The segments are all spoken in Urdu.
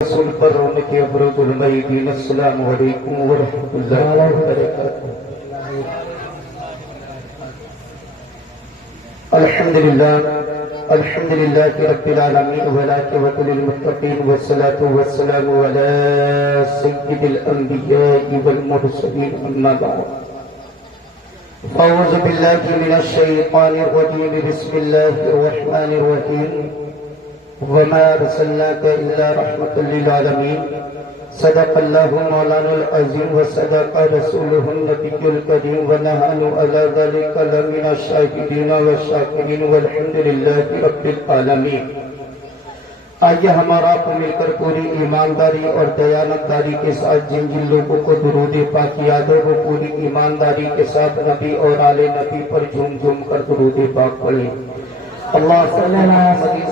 رسول پر رونق ابرد المعیدین السلام علیکم ورحمۃ اللہ وبرکاتہ۔ الحمدللہ رب العالمین والعاقبۃ للمتقین والصلاة والسلام علی سید الانبیاء والمرسلین اما بعد۔ اعوذ باللہ من الشیطان الرجیم، بسم اللہ الرحمن الرحیم۔ وما ارسلناك الا رحمة للعالمين، صدق الله مولانا العظيم وصدق رسوله النبي الكريم، ونحن على ذلك لمن الشاهدين والشاكرين والحمد لله رب العالمين۔ آئیے ہمارا کو مل کر پوری ایمانداری اور دیانتداری کے ساتھ جن جن لوگوں کو درود پاک یاد ہو وہ پوری ایمانداری کے ساتھ نبی اور آل نبی پر جھوم جھوم کر درود پاک پڑھیں۔ اللہ صلی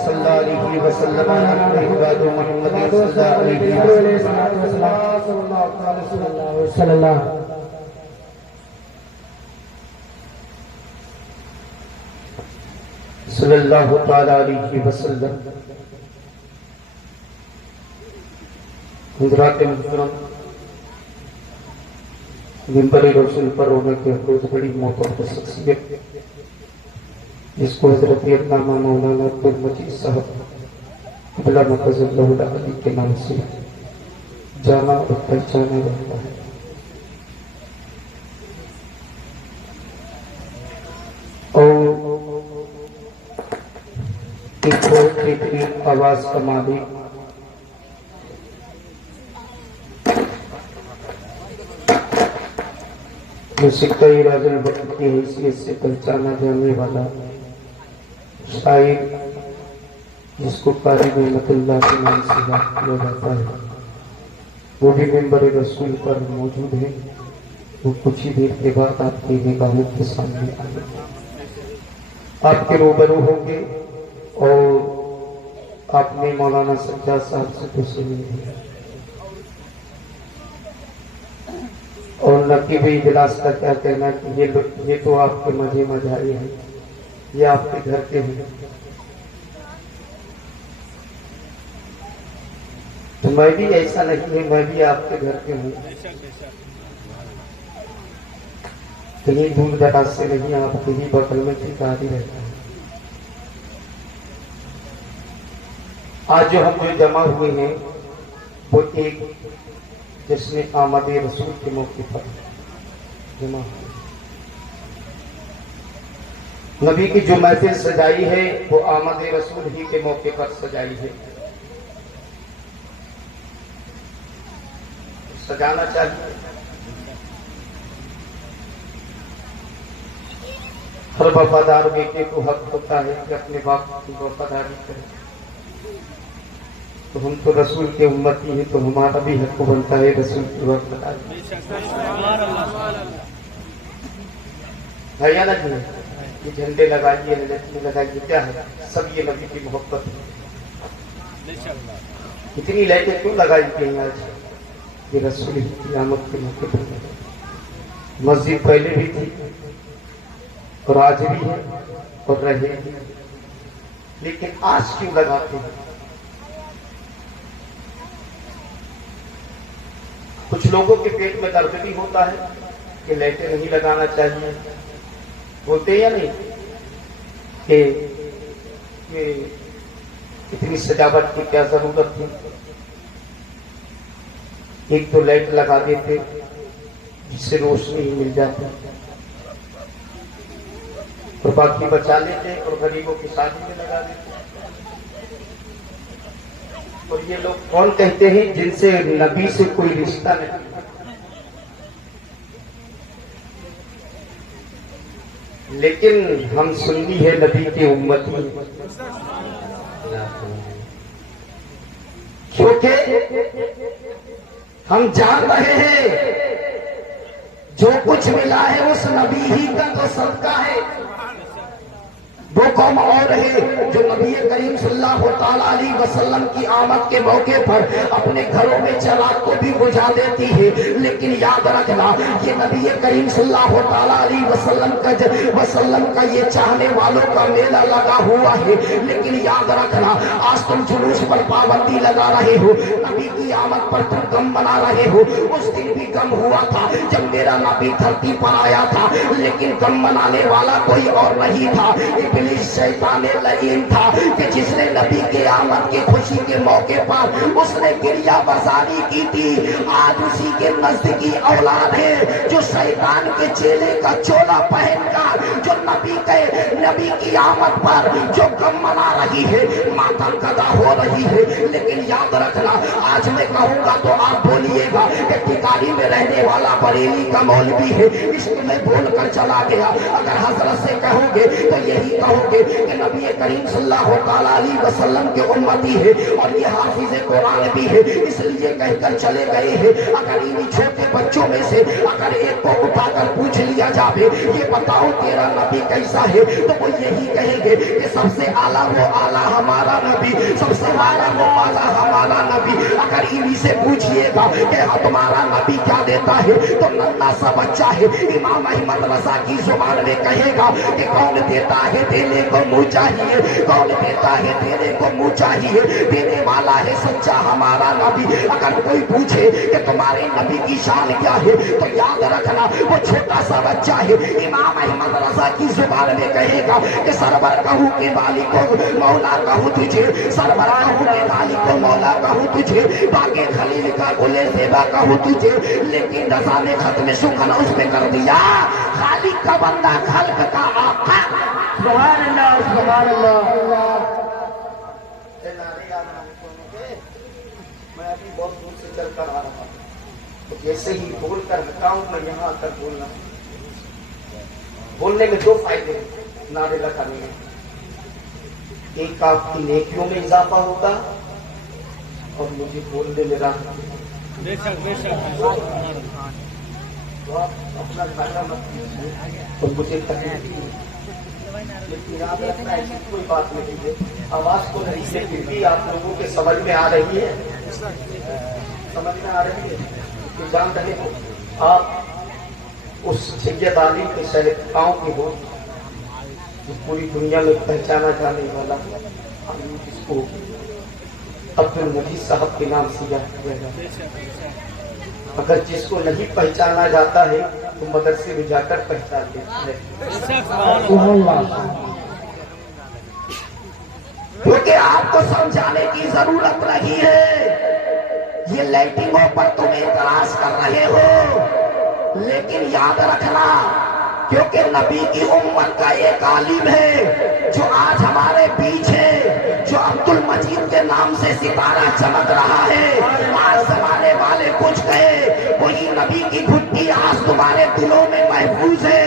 اللہ علیہ وسلم عباد محمد صلی اللہ علیہ وسلم۔ صلی اللہ تعالی علیہ وسلم۔ حضرات محترم، منبر رسول پر ہونے کے بہت بڑی محترم شخصیت جس کو حضرت علامہ مولانا عبدالمجید صاحب علامہ فضل اللہ علی کے نام سے جانا اور پہچانا جاتا ہے، اور ایک بہت بہترین آواز کا مالک موسیقی راز الوقت کی حیثیت سے پہچانا جانے والا شاعر جس کو قاری نعمت اللہ کے نام سے یاد کیا جاتا ہے، وہ بھی منبر رسول پر موجود ہے۔ وہ کچھ ہی دیر کے بعد آپ کی نگاہوں کے سامنے آئے، آپ کے روبرو ہوں گے اور آپ نے مولانا سجاد صاحب سے کچھ سنی ہے، اور نقیب اجلاس کا کیا کہنا کہ یہ تو آپ کے مزے مزاحی ہیں، یہ آپ کے گھر کے ہیں۔ تو میں بھی ایسا نہیں ہے، میں بھی آپ کے گھر کے ہوں، کہیں دور دراز سے نہیں، آپ کے ہی بغل میں ٹھکاری رہتا ہے۔ آج جو ہم جمع ہوئے ہیں وہ ایک جشن آمد رسول کے موقع پر جمع ہوئے۔ نبی کی جو محفل سجائی ہے وہ آمد رسول ہی کے موقع پر سجائی ہے۔ سجانا چاہیے، ہر وفادار بیٹے کو حق ہوتا ہے کہ اپنے باپ کی وفاداری کرے، تو ہم تو رسول کے امتی ہیں تو ہمارا بھی حق بنتا ہے رسول کی وفاداری۔ ہے یا نہیں؟ یہ جھنڈے لگائیے، لگائیے، کیا ہے؟ سب یہ نبی کی محبت ہے۔ اتنی لائٹیں کیوں لگائی گئی آج؟ یہ رسول کی قیامت کے موقع پر۔ مسجد پہلے بھی تھی اور آج بھی ہے اور رہے گی، لیکن آج کیوں لگاتے ہیں؟ کچھ لوگوں کے پیٹ میں درد بھی ہوتا ہے کہ لائٹیں نہیں لگانا چاہیے، بولتے یا نہیں کہ اتنی سجاوٹ کی کیا ضرورت تھی؟ ایک تو لائٹ لگا دیتے جس سے روشنی مل جاتی اور باقی بچا لیتے اور غریبوں کی شادی میں لگا دیتے۔ اور یہ لوگ کون کہتے ہیں جن سے نبی سے کوئی رشتہ نہیں؟ لیکن ہم سنی ہے نبی کی امتی، کیونکہ ہم جان رہے ہیں جو کچھ ملا ہے اس نبی ہی کا تو صدقہ ہے۔ وہ قوم اور ہے جو نبی کریم صلی اللہ تعالیٰ علیہ وسلم کی آمد کے موقع پر اپنے گھروں میں چراغ کو بھی بجھا دیتی ہے، لیکن یاد رکھنا یہ نبی کریم صلی اللہ تعالیٰ علیہ وسلم کا یہ چاہنے والوں کا میلہ لگا ہوا ہے، لیکن یاد رکھنا آج تم جلوس پر پابندی لگا رہے ہو، نبی کی آمد پر تم غم منا رہے ہو۔ اس دن بھی غم ہوا تھا جب میرا نبی دھرتی پر آیا تھا، لیکن غم منانے والا کوئی اور نہیں تھا، ابلیس شیطان لعین تھا کہ جس نے نبی کے آمد کی خوشی کے موقع پر اس نے گریہ بازاری کی تھی۔ آج اسی کے نزدیکی اولاد ہے جو شیطان کے چیلے کا چولا پہن کر جو نبی کی آمد پر جو غم منا رہی ہے، ماتم کدا ہو رہی ہے۔ لیکن یاد رکھنا آج میں کہوں گا تو آپ بولیے گا کہ ٹھکاری میں رہنے والا بریلی کا مولوی ہے، اس کو میں بول کر چلا گیا۔ اگر حضرت سے کہوں گے تو یہی کہوں گے کہ نبی کریم صلی اللہ تعالیٰ علیہ وسلم کے امتی ہے اور یہ حافظ قرآن بھی ہے، اس لیے کہہ کر چلے گئے ہیں۔ اگر انہی چھوٹے بچوں میں سے اگر ایک کو اٹھا کر پوچھ لیا جائے یہ بتاؤ تیرا نبی کیسا ہے، تو وہ یہی کہیں گے کہ سب سے اعلیٰ وہ اعلیٰ ہمارا نبی، سب سے اعلیٰ وہ اعلیٰ ہمارا نبی۔ اگر انہی سے پوچھئے گا کہ تمہارا نبی کیا دیتا ہے تو ننھا سا بچہ ہے امام احمد رضا کی زبان میں کہے گا کہ کون دیتا ہے دینے کو منہ چاہیے، کون دیتا ہے دینے کو منہ چاہیے، دینے والا ہے سچا ہمارا نبی۔ اگر کوئی پوچھے کہ تمہارے نبی کی شان کیا ہے تو یاد رکھنا وہ چھوٹا سا بچہ ہے امام احمد رضا کی زبان میں کہے گا کہ سرور کہوں کہ والی کو مولا کہوں تجھے، سرور کہوں کہ والی کو مولا کہوں تجھے، باقی خلیل کا گلے زیبا کہوں تجھے، لیکن رضا نے ختم سخن اس پہ کر دیا خالق کا بندہ خلق کا آقا۔ سبحان اللہ سبحان اللہ۔ میں ابھی بہت دور سے چل کر آ رہا ہوں، جیسے ہی بول کر ہٹاؤں میں یہاں آ کر بولنا، بولنے میں دو فائدے نعرے لگانے میں، ایک آپ کی نیکیوں میں اضافہ ہوگا اور مجھے بولنے میں راحت تو آپ اپنا کھانا مت کیجیے اور مجھے تکلیف نہیں، لیکن یاد رکھنا ایسی کوئی بات نہیں ہے، آواز تو نہیں سے پھر بھی آپ لوگوں کے سمجھ میں آ رہی ہے، سمجھ میں آ رہی ہے کہ جان رہے ہو آپ اس سید عالم کے شہنشاہوں کی ہو جو پوری دنیا میں پہچانا جانے والا جس کو عبد المجید صاحب کے نام سے یاد کیا جاتا ہے۔ اگر جس کو نہیں پہچانا جاتا ہے تو مدرسے میں جا کر پہچان لیتا ہے، کیونکہ آپ کو سمجھانے کی ضرورت نہیں ہے۔ یہ لائٹنگوں پر تم اعتراض کر رہے ہو، لیکن یاد رکھنا کیونکہ نبی کی امت کا ایک عالم ہے جو آج ہمارے بیچ ہے، جو عبد المجید کے نام سے ستارہ چمک رہا ہے۔ آج زمانے والے کچھ کہے، وہی نبی کی گھٹی آج تمہارے دلوں میں محفوظ ہے،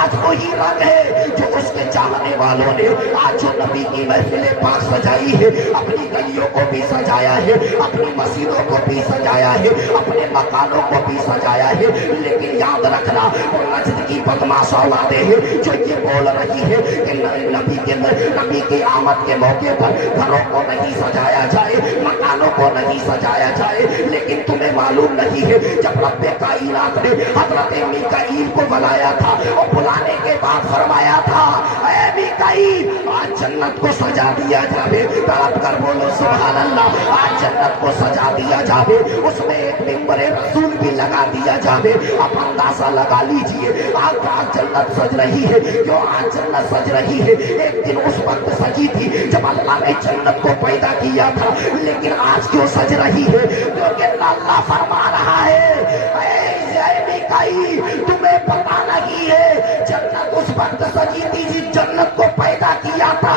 آج وہی رنگ ہے جو اس کے چاہنے والوں نے آج جو نبی کی محفل پاک سجائی ہے، اپنی گلیوں کو بھی سجایا ہے، اپنی مسجدوں کو بھی سجایا ہے، اپنے مکانوں کو بھی سجایا ہے۔ لیکن یاد رکھنا وہ نجد کی بدماش اولادیں ہیں جو یہ بول رہی ہے کہ نبی کی آمد کے موقع پر گھروں کو نہیں سجایا جائے، مکانوں کو نہیں سجایا جائے، لیکن تمہیں معلوم نہیں ہے جب رب کائنات نے حضرت میکائیل کو بلایا تھا اور بلانے کے بعد فرمایا تھا اے میکائیل آج جنت کو سجا دیا جائے، تڑپ کر بولو سبحان اللہ، آج جنت کو سجا دیا جائے، اس میں ایک ممبر رسول بھی لگا دیا جائے۔ اب اندازہ لگا لیجئے آج جنت سج رہی ہے، کیوں آج جنت سج رہی ہے؟ ایک دن اس وقت سجی تھی جب اللہ نے جنت کو پیدا کیا تھا، لیکن آج کیوں سج رہی ہے؟ کیونکہ اللہ فرما رہا ہے اے میکائیل تمہیں پتا نہیں ہے جنت اس وقت سجی تھی جس جنت کو پیدا کیا تھا،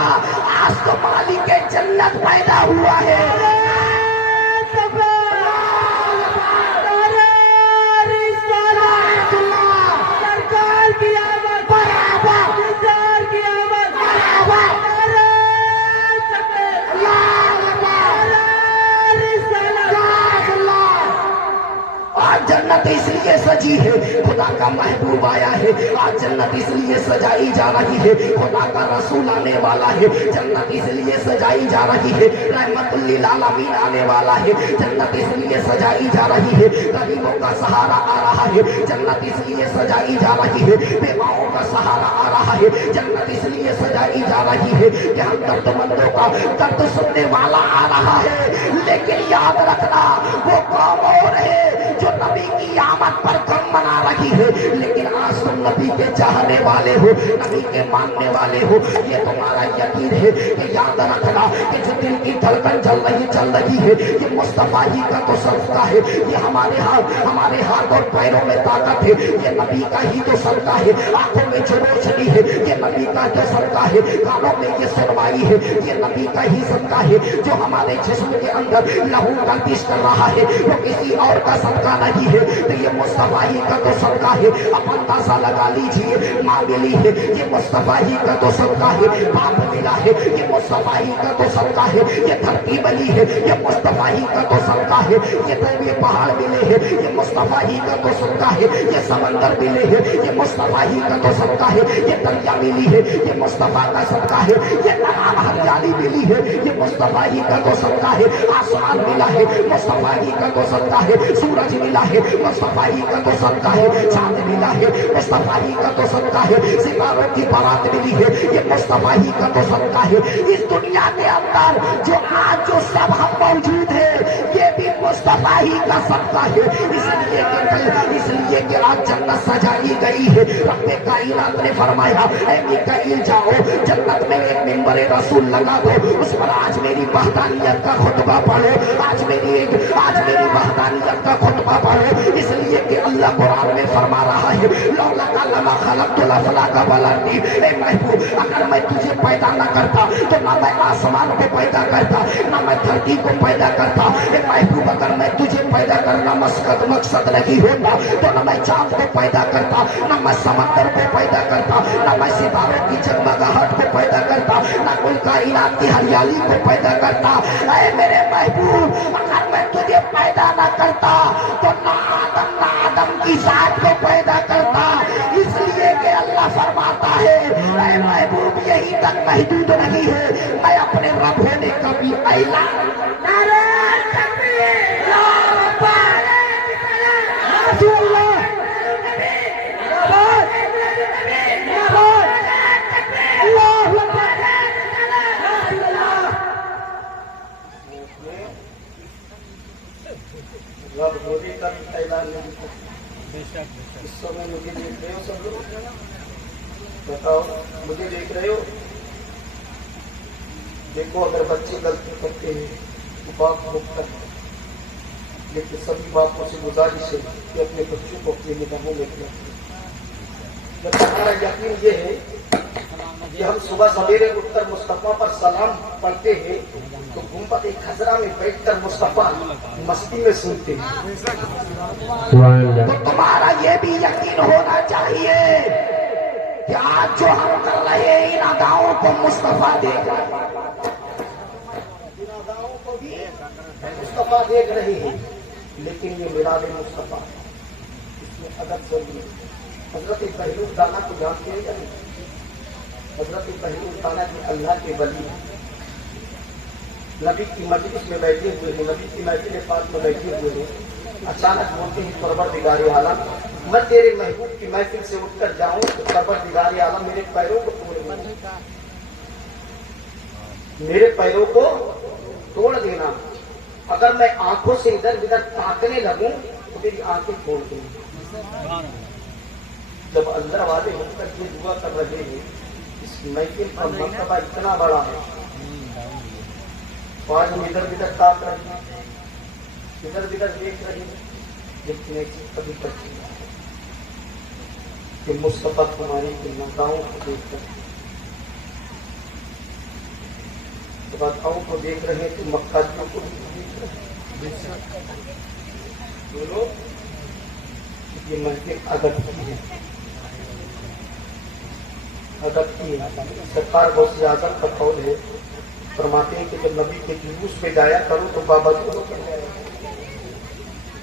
آج تو مالک جنت پیدا ہوا ہے۔ جنت اس لیے سجی ہے خدا کا محبوب آیا ہے. آج جنت اس لیے سجائی جا رہی ہے خدا کا رسول آنے والا ہے. جنت اس لیے سجائی جا رہی ہے رحمت للعالمین آنے والا ہے. جنت اس لیے سجائی جا رہی ہے غریبوں کا سہارا آ رہا ہے. جنت اس لیے سجائی جا رہی ہے بیواؤں کا سہارا آ رہا ہے. جنت اس لیے سجائی جا رہی ہے کہ ہم درد مندوں کا درد سننے والا آ رہا ہے. لیکن یاد رکھنا وہ قوم اور ہے جو نبی کی آمد پر غم منا رہی ہے. لیکن آج تم نبی کے چاہنے والے ہو, نبی کے ماننے والے ہو, یہ تمہارا یقین ہے کہ یاد رکھنا کہ جو دل کی دھڑکن چل رہی ہے یہ مصطفیٰ ہی کا تو صدقہ ہے. یہ ہمارے ہاتھ اور پیروں میں طاقت ہے یہ نبی کا ہی تو صدقہ ہے. آنکھوں میں جو روشنی ہے یہ نبی کا تو صدقہ ہے. کانوں میں یہ سنوائی ہے یہ نبی کا ہی صدقہ ہے. جو ہمارے جسم کے اندر لہو گردش کر رہا ہے وہ کسی اور کا صدقہ نہیں ہے تو یہ مصطفیٰ ہی کا تو صدقہ ہے. اب اندازہ لگا لیجئے ماں ملی ہے یہ مصطفیٰ ہی کا تو صدقہ ہے. باپ ملا ہے یہ مصطفیٰ ہی کا تو صدقہ ہے. یہ دھرتی بلی ہے یہ مصطفیٰ ہی کا تو صدقہ ہے. یہ پہاڑ ملے ہیں یہ مصطفیٰ ہی کا تو صدقہ ہے. یہ سمندر ملے ہیں یہ مصطفیٰ ہی کا تو صدقہ ہے. یہ دریا ملی ہے یہ مصطفیٰ کا صدقہ ہے. یہ تمام ہریالی ملی ہے یہ مصطفیٰ ہی کا تو صدقہ ہے. آسمان ملا ہے مصطفیٰ ہی کا تو صدقہ ہے. سورج ملا ہے مصطفیٰ ہی کا تو صدقہ ہے. چاند ملا ہے مصطفیٰ ہی کا تو صدقہ ہے. ستاروں کی بارات ملی ہے یہ مصطفیٰ ہی کا تو صدقہ ہے. اس دنیا کے اندر جو آج جو سب ہم موجود ہیں یہ بھی مصطفیٰ ہی کا صدقہ ہے. اس لیے کہ آج جنت سجائی گئی ہے. رب کائنات نے فرمایا اے میکائیل جاؤ جنت میں ایک منبر رسول لگا دو, اس پر آج میری وحدانیت کا خطبہ پڑھو. آج میری وحدانیت کا خطبہ پڑھو. اس لیے کہ اللہ قرآن میں فرما رہا ہے لولا لما خلقت الافلاک والارض. اے محبوب اگر میں تجھے پیدا نہ کرتا تو نہ میں آسمان کو پیدا کرتا نہ میں دھرتی کو پیدا کرتا. اے محبوب اگر میں تجھے پیدا کرنا مقصد نہیں ہوتا تو نہ میں چاند کو پیدا کرتا نہ میں سمندر کو پیدا کرتا نہ میں ستاروں کی جگمگاہٹ کو پیدا کرتا نہ کوئی کائنات کی ہریالی کو پیدا کرتا. اے میرے محبوب اگر میں تجھے پیدا نہ کرتا تو نہ آدم کی ذات کو پیدا کرتا. اس لیے کہ اللہ فرماتا ہے اے محبوب یہی تک محدود نہیں ہے میں اپنے رب ہونے کا بھی اعلان. اس سمے مجھے دیکھ رہے ہو سب لوگ, بتاؤ مجھے دیکھ رہے ہو؟ دیکھو اگر بچے غلطی کرتے ہیں تو باپ روکتا ہے, لیکن سبھی باپوں سے گزارش ہے کہ اپنے بچوں کو اپنے نگاہوں میں رکھیں. ہمارا یقین یہ ہے کہ ہم صبح سویرے اٹھ کر مصطفیٰ پر سلام پڑھتے ہیں تو گنبد خضرا میں بیٹھ کر مصطفیٰ مستی میں سنتے ہیں. تو تمہارا یہ بھی یقین ہونا چاہیے کہ آج جو ہم کر رہے ہیں ان اداؤں کو مصطفیٰ دیکھ رہے ہیں, ان اداؤں کو بھی مصطفیٰ دیکھ رہے ہیں. لیکن یہ میلاد مصطفیٰ اس میں ادب ضروری ہے. حضرت بہلول دانا کو جانتے ہیں یا نہیں؟ حضرت بہلول دانا کی اللہ کے ولی نبی کی مجلس میں بیٹھے ہوئے ہیں, نبی کی محفل پاک میں بیٹھے ہوئے ہیں. اچانک بولتے ہیں پروردگار عالم میں تیرے محبوب کی محفل سے اٹھ کر جاؤں تو پروردگار عالم میرے پیروں کو توڑ دینا. اگر میں آنکھوں سے ادھر ادھر تاکنے لگوں تو میری آنکھیں کھول دیں. جب اللہ والے ہو کر یہ دعا کر رہے ہیں اس محفل کا مرتبہ اتنا بڑا ہے. آج ہم ادھر ادھر تاک رہے ہیں, ادھر ادھر دیکھ رہے ہیں, لیکن کبھی بچی کہ مصطفیٰ تمہاری نگاہوں کو دیکھ کر باتوں کو دیکھ رہے ہیں تو مقاصدوں کو دیکھ رہے ہیں. بولو یہ مسجد ادب کی ہے, ادب کی ہے. سرکار غوث اعظم کا قول ہے, فرماتے ہیں کہ جب نبی کے جلوس پہ جایا کرو تو بابا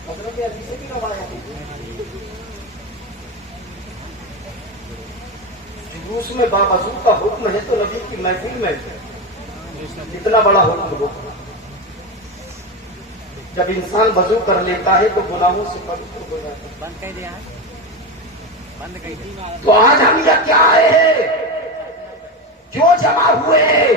حضرت علی سے بھی روایت ہے جلوس میں باوضو کا حکم ہے تو نبی کی محفل میں اتنا بڑا حکم ہو. جب انسان وضو کر لیتا ہے تو گناہوں سے پاک ہو جاتا ہے. تو آج ہم یہ کیا ہے کیوں جمع ہوئے ہیں؟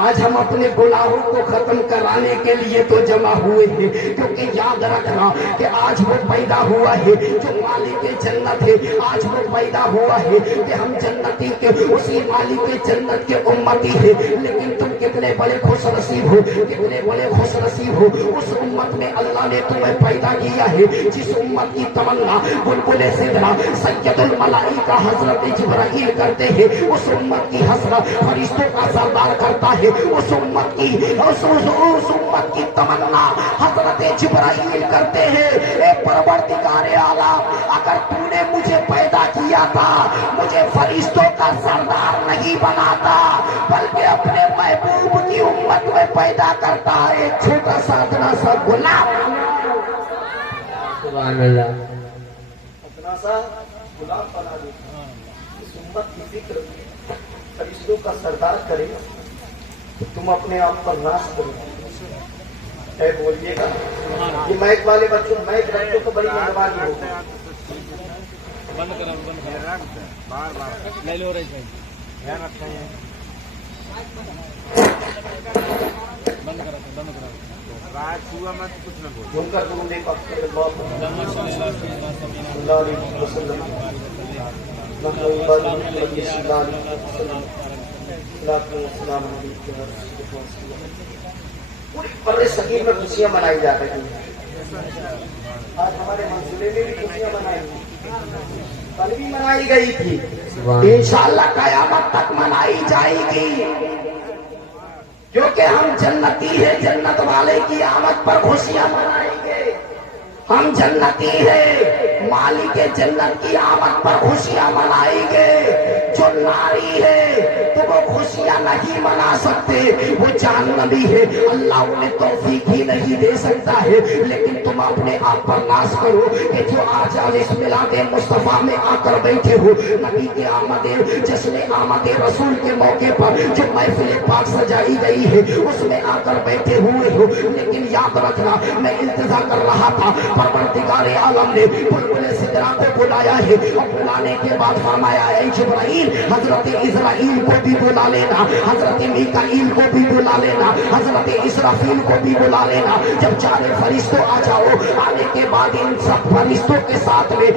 آج ہم اپنے گناہوں کو ختم کرانے کے لیے تو جمع ہوئے ہیں، کیونکہ یاد رکھنا کہ آج وہ پیدا ہوا ہے جو مالک جنت ہے. آج وہ پیدا ہوا ہے کہ ہم جنتی کے اسی مالک جنت کے امتی ہیں. لیکن تم کتنے بڑے خوش نصیب ہو، کتنے بڑے خوش نصیب ہو. اس امت میں اللہ نے تمہیں پیدا کیا ہے جس امت کی تمنا بلبل سدرا سید الملائکہ حضرت جبرائیل کرتے ہیں. اس امت کی حسرت فرشتوں کا سردار کرتا ہے. اس امت کی تمنا حضرت جبرائیل کرتے ہیں. اے پروردگار عالم، اگر تو نے مجھے پیدا کیا تھا مجھے فرشتوں کا سردار نہیں بناتا بلکہ اپنے محبوب کی امت میں پیدا کرتا ہے. ایک چھوٹا سا اتنا سا غلام، سبحان اللہ، اتنا سا غلام بنا دیتا. اس امت کی فکر فرشتوں کا سردار کرے تم اپنے آپ پر ناز کرو. اے بولیے گا یہ مائک والے بچوں کو بڑی مہربانی ہو. پورے بر صغیر میں خوشیاں منائی جا رہی ہیں. آج ہمارے منصوبے میں بھی خوشیاں منائی گئی، کل بھی منائی گئی تھی، انشاءاللہ قیامت تک منائی جائے گی، کیونکہ ہم جنتی ہیں. جنت والے کی آمد پر خوشیاں منائیں گے. ہم جنتی ہیں، مالک جنت کی آمد پر خوشیاں منائیں گے. جو ناری ہے تو وہ خوشیاں نہیں منا سکتے، وہ جہنمی ہے. اللہ انہیں توفیق ہی نہیں دے سکتا ہے. لیکن تم اپنے آپ پر ناز کرو کہ جو آج اس میلاد مصطفیٰ میں آ کر بیٹھے ہو، نبی کے آمد جشن آمد رسول کے موقع پر جو محفل پاک سجائی گئی ہے اس میں آ کر بیٹھے ہوئے ہو. لیکن یاد رکھنا، میں انتظار کر رہا تھا، پروردگار عالم نے بلبل سدرا کو بلایا ہے اور بلانے کے بعد فرمایا اے جبرائیل حضرت اسرائیل کو بھی بلا لینا، حضرت میکائیل کو بھی بلا لینا، حضرت اسرافیل کو بھی بلا لینا. جب چارے فرشتوں آ جاؤ، آنے کے بعد ان سب فرشتوں کے ساتھ میں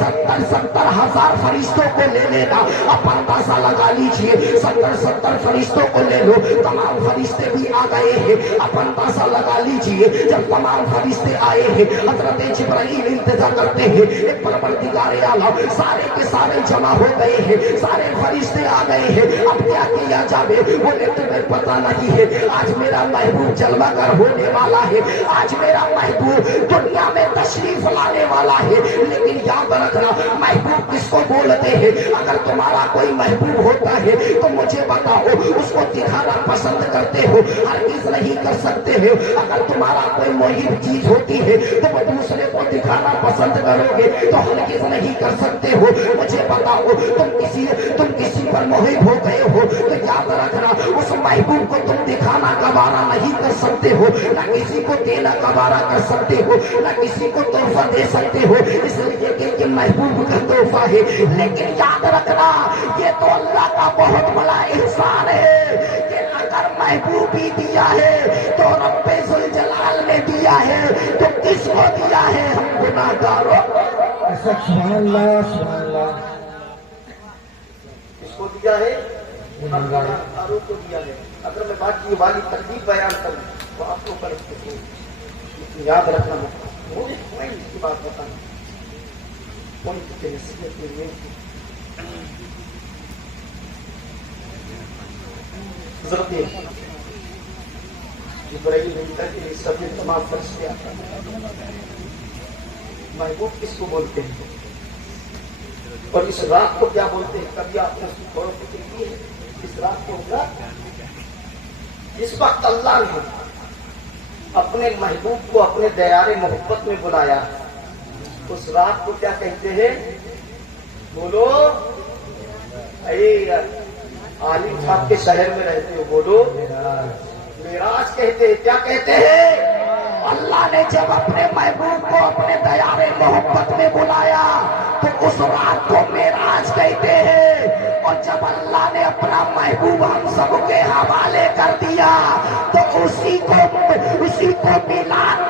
70,000 فرشتوں کو لے لینا. اب اندازہ لگا لیجئے 70 فرشتوں کو لے لو، تمام فرشتے بھی آ گئے ہیں. اب اندازہ لگا لیجئے جب تمام فرشتے آئے ہیں، حضرت جبرائیل انتظار کرتے ہیں. ایک پروردگار عالم سارے کے سارے جمع ہو گئے ہیں، سارے فرشتے آ گئے ہیں. اب کیا کیا جائے بولے تمہیں پتا نہیں ہے. آج میرا محبوب جلوہ گر ہونے والا ہے، آج میرا محبوب دنیا میں تشریف لانے والا ہے. لیکن یاد رکھنا، محبوب کس کو بولتے ہیں؟ اگر تمہارا کوئی محبوب ہوتا ہے تو مجھے بتاؤ، اس کو دکھانا پسند کرتے ہو؟ ہرگز نہیں کر سکتے ہو. اگر تمہارا کوئی محب چیز ہوتی ہے تو وہ دوسرے کو دکھانا پسند کرو گے تو ہرگز نہیں کر سکتے ہو. مجھے بتاؤ، تم کسی پر محب ہو گئے ہو تو یاد رکھنا، اس محبوب کو تم دکھانا گوارا نہیں کر سکتے ہو، نہ کسی کو دینا گوارا کر سکتے ہو، نہ کسی کو تحفہ دے سکتے ہو، اس لیے کہ محبوب کا تحفہ ہے. لیکن یاد رکھنا، یہ تو اللہ کا بہت بڑا احسان ہے کہ اگر محبوب ہی دیا ہے تو رب ذوالجلال نے دیا ہے تو کس کو دیا ہے؟ ہم گناہ گاروں. سبحان اللہ، سبحان اللہ. کس کو دیا ہے؟ ہم گناہ گاروں کو دیا ہے. اگر میں بات کی والی ترتیب بیان کروں تو آپ کو پر یاد رکھنا مجھے کوئی اس کی بات بتانا کوئی کی حیثیت میں حضرت جبرائیل نے سبھی تمام فرشتے آتا ہے. محبوب کس کو بولتے ہیں اور اس رات کو کیا بولتے ہیں؟ کبھی آپ نے اس کی غور و فکر کی ہے؟ اس رات کو اس وقت اللہ نے اپنے محبوب کو اپنے دیار محبت میں بلایا. اس رات کو کیا کہتے ہیں؟ بولو. عالم صاحب کے شہر میں رہتے ہو، بولو معراج کہتے ہیں. کیا کہتے ہیں؟ اللہ نے جب اپنے محبوب کو اپنے دیار محبت میں بلایا تو اس رات کو معراج کہتے ہیں، اور جب اللہ نے اپنا محبوب ہم سب کے حوالے کر دیا تو اسی کو میلاد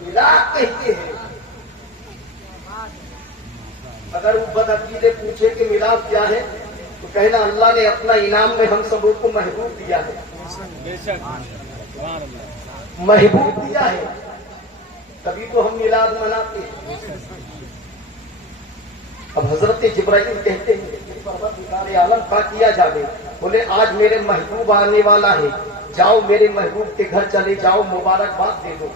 میلاد کہتے ہیں. اگر وہ بدعقیدے پوچھے کہ میلاد کیا ہے تو کہنا اللہ نے اپنا انعام میں ہم سب کو محبوب دیا ہے، محبوب دیا ہے، تبھی تو ہم میلاد مناتے ہیں. اب حضرت جبرائیل کہتے ہیں کہ پروردگار عالم کا کیا جائے، بولے آج میرے محبوب آنے والا ہے، جاؤ میرے محبوب کے گھر چلے جاؤ، مبارکباد دے دو.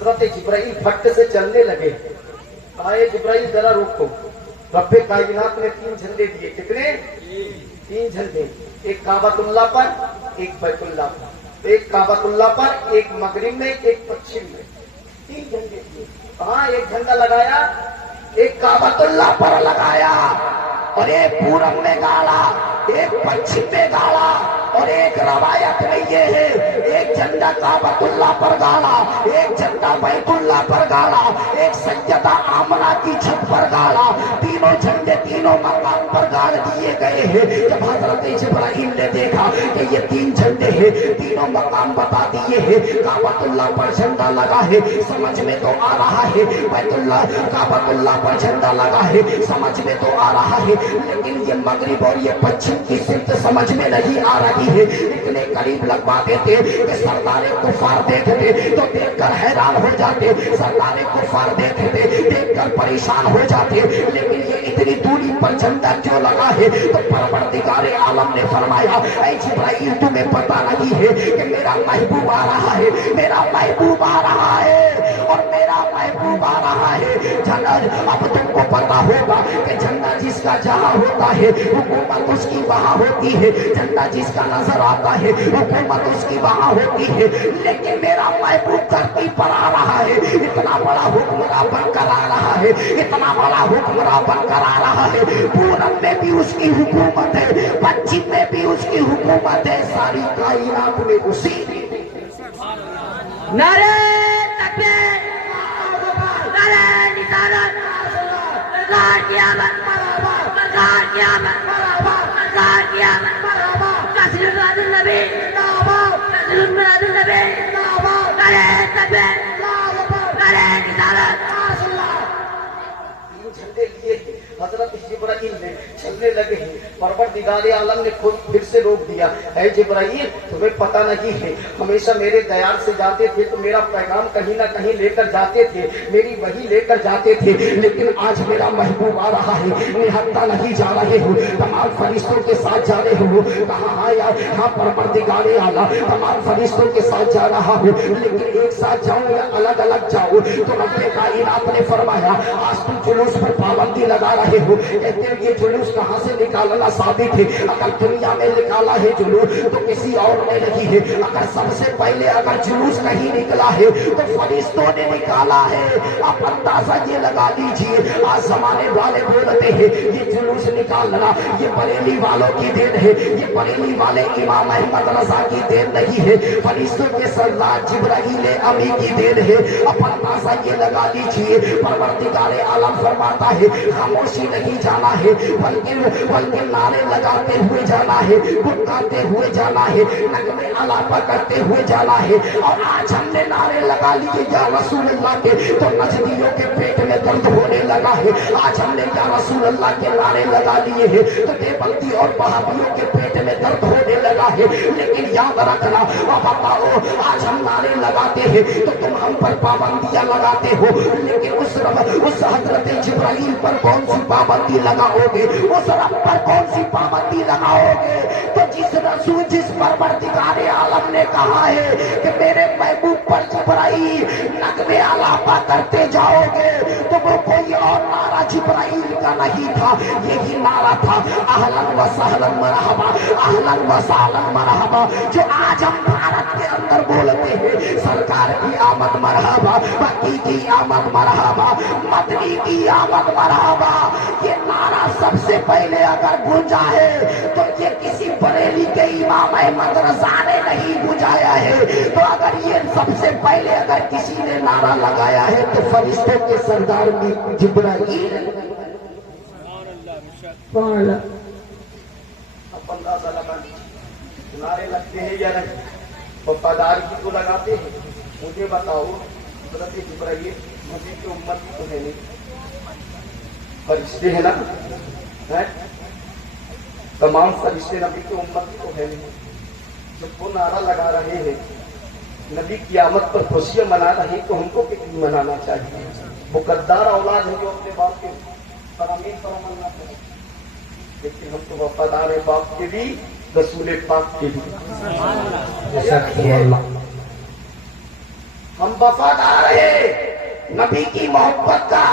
حضرت جبرائیل پھٹ سے چلنے لگے. آئے جبرائیل ذرا روکو، رب کائنات نے 3 جھنڈے دیے. کتنے؟ 3 جھنڈے. ایک کعبۃ اللہ پر، ایک بیت اللہ پر، ایک کعبۃ اللہ پر، ایک مغرب میں، ایک پچھم میں. 3 جھنڈے دیے. کہاں ایک جھنڈا لگایا؟ ایک کعبۃ اللہ پر لگایا، اور ایک پورب میں گاڑا، ایک پچھم میں گاڑا، اور ایک روایت میں یہ ہے ایک جھنڈا کعبۃ اللہ پر گاڑا، ایک جھنڈا بیت اللہ پر گاڑا، ایک سیدہ آمنہ کی چھت پر گاڑا. تینوں جھنڈے تینوں مقام پر گاڑ دیے گئے ہیں. جب حضرت جبرائیل نے دیکھا کہ یہ 3 جھنڈے ہیں، تینوں مقام بتا دیے ہیں، کعبۃ اللہ پر جھنڈا لگا ہے، سمجھ میں تو آ رہا ہے، بیت اللہ کعبۃ اللہ پر جھنڈا لگا ہے، سمجھ میں تو آ رہا ہے، لیکن یہ مغرب اور یہ پچھم کی سمت سمجھ میں نہیں آ رہی ہے. اتنے قریب لگوا دیتے کہ سردار کفار دیکھتے تو دیکھ کر حیران ہو جاتے، سردار کفار دیکھتے دیکھ کر پریشان ہو جاتے. لیکن یہ اتنی دوری پر جھنڈا کیوں لگا ہے؟ تو پروردگار عالم نے فرمایا اے جبرائیل تمہیں پتہ نہیں ہے کہ میرا محبوب آ رہا ہے، میرا محبوب آ رہا ہے، اور میرا محبوب آ رہا ہے. اب تم کو پتا ہوگا کہ جھنڈا جس کا جہاں ہوتا ہے حکومت اس کی وہاں ہوتی ہے، جھنڈا جس کا نظر آتا ہے حکومت اس کی وہاں ہوتی ہے. لیکن میرا محبوب دھرتی پر آ رہا ہے، اتنا بڑا حکمراں بن کر آ رہا ہے، اتنا بڑا حکمراں بن کر آ رہا ہے. پورب میں بھی اس کی حکومت ہے، پچھم میں بھی اس کی حکومت ہے، ساری کائنات میں اسی کی. نعرہ تکبیر، نعرہ رسالت، سرکار کی آمد، سرکار کی آمد، سرکار کی آمد. تسلیم مراد النبی، تسلیم مراد النبی، نعرہ تکبیر، نعرہ رسالت. 3 جھنڈے لیے حضرت جبرائیل نے چلنے لگے ہیں. پروردگار عالم نے خود پھر سے روک دیا. اے جبرائیل تمہیں پتہ نہیں ہے، ہمیشہ میرے دیار سے جاتے تھے تو میرا پیغام کہیں نہ کہیں لے کر جاتے تھے، میری وحی لے کر جاتے تھے، لیکن آج میرا محبوب آ رہا ہے، نہتا نہیں جا رہے ہو، تمام فرشتوں کے ساتھ جا رہے ہو. کہاں آیا؟ ہاں پروردگار عالم تمام فرشتوں کے ساتھ جا رہا ہوں، لیکن ایک ساتھ جاؤں یا الگ الگ جاؤں؟ تو رب کائنات نے فرمایا آج تم جلوس پر پابندی لگا رہے ہو. کہتے ہیں یہ جلوس کہاں سے نکالنا ثابت ہے؟ اگر دنیا میں نکالا ہے جلوس تو کسی اور میں نہیں ہے. اگر سب سے پہلے اگر جلوس نہیں نکلا ہے تو فرشتوں نے نکالا ہے. آپ اندازہ یہ لگا لیجئے آج زمانے والے بولتے ہیں یہ جلوس نکالنا یہ بریلی والوں کی دین ہے، یہ بریلی والے امام احمد رضا کی دین نہیں ہے، فرشتوں کے سردار جبرائیل امی کی دین ہے. آپ اندازہ یہ لگا لیجئے پروردگار عالم فرماتا ہے خاموشی نہیں جانا ہے، بلکہ نعرے لگاتے ہوئے جانا ہے، گنگاتے ہوئے جانا ہے، نغمے علاپہ کرتے ہوئے جانا ہے. اور آج ہم نے نعرے لگا لیے یا رسول اللہ کے تو نجدیوں کے پیٹ میں درد ہونے لگا ہے. آج ہم نے یا رسول اللہ کے نعرے لگا لیے ہیں تو دیوبندی اور وہابیوں کے پیٹ میں درد ہونے لگا ہے. لیکن یاد رکھنا بتاؤ آج ہم نعرے لگاتے ہیں تو تم ہم پر پابندیاں لگاتے ہو، لیکن اس حضرت جبرائیل پر کون سی پابندی لگاؤ گے؟ اس رب پر کون سی پابندی لگاؤ گے؟ تو جس رسول جس پروردگار عالم نے کہا ہے کہ میرے محبوب پر جبرائیل نغمے آلاپا کرتے جاؤ گے، تو وہ کوئی اور نعرہ جبرائیل کا نہیں تھا، یہی نعرہ تھا اہلاً و سہلاً مرحبا، اہلاً و سہلاً مرحبا، جو آج ہم بھارت کے اندر بولتے ہیں سرکار کی آمد مرحبا، مکی کی آمد مرحبا، مدنی کی آمد مرحبا۔ یہ نعرہ سب سے پہلے اگر گونجا ہے تو یہ کسی بریلی کے امام احمد رضا نے نہیں گونجایا ہے، تو اگر یہ سب سے پہلے اگر کسی نے نعرہ لگایا ہے تو فرشتوں کے سردار میں جبرائیل۔ اب اندازہ لگا نعرے لگتے ہیں یا نہیں؟ وفاداری کو لگاتے ہیں؟ مجھے بتاؤ حضرت جبرائیل نبی کی امت تو ہے نہیں، فرشتے ہیں نا، تمام فرشتے نبی کی امت تو ہے نہیں۔ جب وہ نعرہ لگا رہے ہیں نبی کی آمد پر خوشیاں منا رہے ہیں تو ہم کو کتنی منانا چاہیے؟ وہ غدار اولاد ہے جو اپنے باپ کے فرامین پر عمل نہ کرے، لیکن ہم تو وفادار ہیں باپ کے بھی، رسول پاک کے بھی۔ ہم وفادار ہیں، نبی کی محبت کا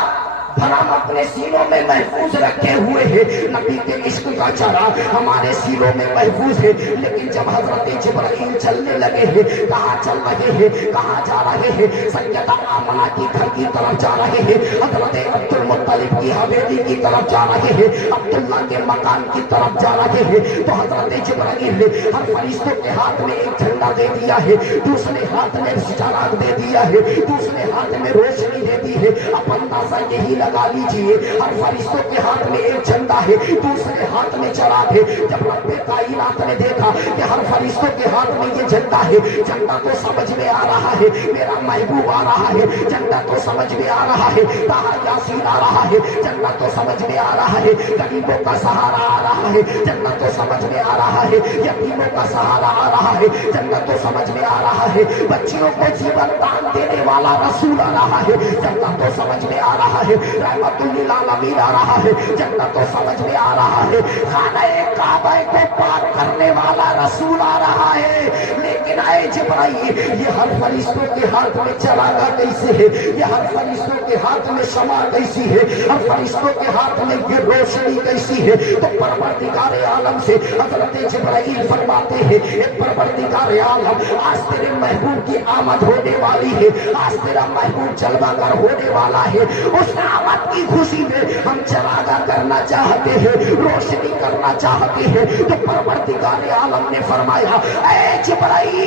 بھرم اپنے سینوں میں محفوظ رکھے ہوئے ہیں، نبی کے عشق کا چرا ہمارے سینوں میں محفوظ ہے، لیکن جب حضرت جبرائیل چلنے لگے ہیں، کہاں چل رہے ہیں، کہاں جا رہے ہیں؟ سیدہ آمنہ کی گھر کی طرف جا رہے ہیں، حضرت عبد المطلب کی حویلی کی طرف جا رہے ہیں، عبداللہ کے مکان کی طرف جا رہے ہیں، تو حضرت جبرائیل نے ہر فرشتوں کے ہاتھ میں ایک جھنڈا دے دیا ہے، دوسرے ہاتھ میں چراغ دے دیا ہے، دوسرے ہاتھ میں روشنی دے دی ہے۔ اب اندازہ یہی لگا لیجئے ہر فرشتوں کے ہاتھ میں ایک جھنڈا ہے، دوسرے ہاتھ میں چراغ ہے۔ جب رب کائنات نے دیکھا کہ ہر فرشتوں کے ہاتھ میں یہ جھنڈا ہے، جھنڈا تو سمجھ میں آ رہا ہے میرا محبوب آ رہا ہے، جھنڈا تو سمجھ میں آ رہا ہے طٰہٰ یاسین آ رہا ہے، جھنڈا تو سمجھ میں آ رہا ہے غریبوں کا سہارا آ رہا ہے، جھنڈا تو سمجھ میں آ رہا ہے یتیموں کا سہارا آ رہا ہے، جھنڈا تو سمجھ میں آ رہا ہے بچیوں کو جیون دان دینے والا رسول آ رہا ہے، جھنڈا تو سمجھ میں آ رہا ہے رحمت للعالمین آ رہا ہے، جھنڈا تو سمجھ میں آ رہا ہے خانہ کعبہ کو پاک کرنے والا رسول آ رہا ہے۔ لیکن اے جبرائیل، یہ ہر فرشتوں کے ہاتھ میں چراغا کیسے ہے؟ یہ ہر فرشتوں کے ہاتھ میں شمع کیسی ہے؟ ہر فرشتوں کے ہاتھ میں یہ روشنی کیسی ہے؟ تو پروردگار عالم سے حضرت جبرائیل فرماتے ہیں اے پروردگار عالم، آج تیرے محبوب کی آمد ہونے والی ہے، آج تیرا محبوب جلوہ گر ہونے والا ہے، اس آمد کی خوشی میں ہم چراغا کرنا چاہتے ہیں، روشنی کرنا چاہتے ہیں۔ تو پروردگار عالم نے فرمایا اے جبرائیل،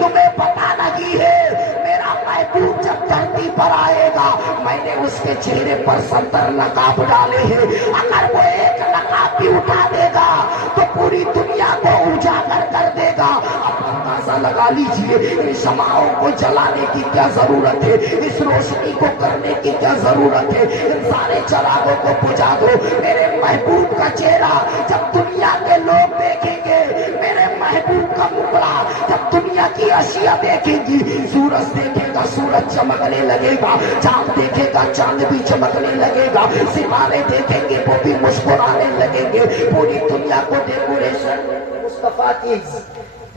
تمہیں پتہ نہیں ہے میرا محبوب جب دھرتی پر آئے گا میں نے اس کے چہرے پر 70 نقاب ڈالے ہیں، اگر وہ ایک نقاب بھی اٹھا دے گا تو پوری دنیا کو اجاگر کر دے گا۔ اب اندازہ لگا لیجئے ان شمعوں کو جلانے کی کیا ضرورت ہے، اس روشنی کو کرنے کی کیا ضرورت ہے، ان سارے چراغوں کو بجھا دو۔ میرے محبوب کا چہرہ جب دنیا کے لوگ دیکھیں گے، میرے محبوب کا مقلا جب دنیا کی اشیاء دیکھیں گی، سورج دیکھے گا سورج چمکنے لگے گا، چاند دیکھے گا چاند بھی چمکنے لگے گا، ستارے دیکھیں گے وہ بھی مسکرانے لگیں گے، پوری دنیا کو ڈیکوریشن مصطفیٰ کی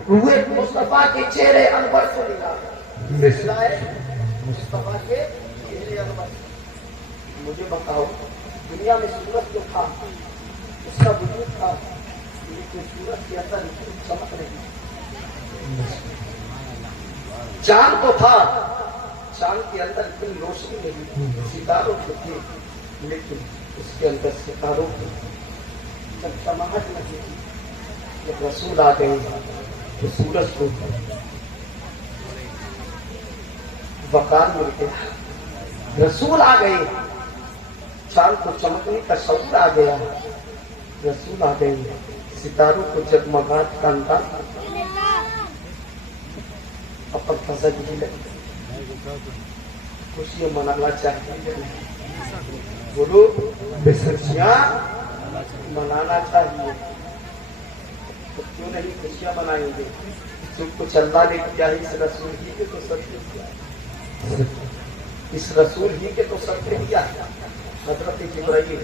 ہوئے، مصطفیٰ کے چہرے انور سے ملا ہے، مصطفیٰ کے چہرے انور سے۔ مجھے بتاؤ دنیا میں سورج جو تھا اس کا وجود تھا، لیکن سورج کے اندر چمک رہی، چاند تو تھا چاند کے اندر اتنی روشنی نہیں، ستاروں کو تھے لیکن اس کے اندر ستاروں کی چمچماہٹ نہیں تھی۔ جب رسول آ گئے تو سورج کو وقار مل گیا، رسول آ گئے چاند کو چمکنے کا شعور آ گیا، رسول آ گئے ستاروں کو جگمگاہٹ کا انداز اپن فضل نہیں لگے، خوشیاں منانا چاہیے، بولو خوشیاں منانا چاہیے، تو کیوں نہیں خوشیاں منائیں گے؟ جو کچھ اللہ نے کیا ہے اس رسول ہی کے تو سب نے کیا ہے، اس رسول ہی کے تو سب نے کیا ہے۔ حضرت جبرائیل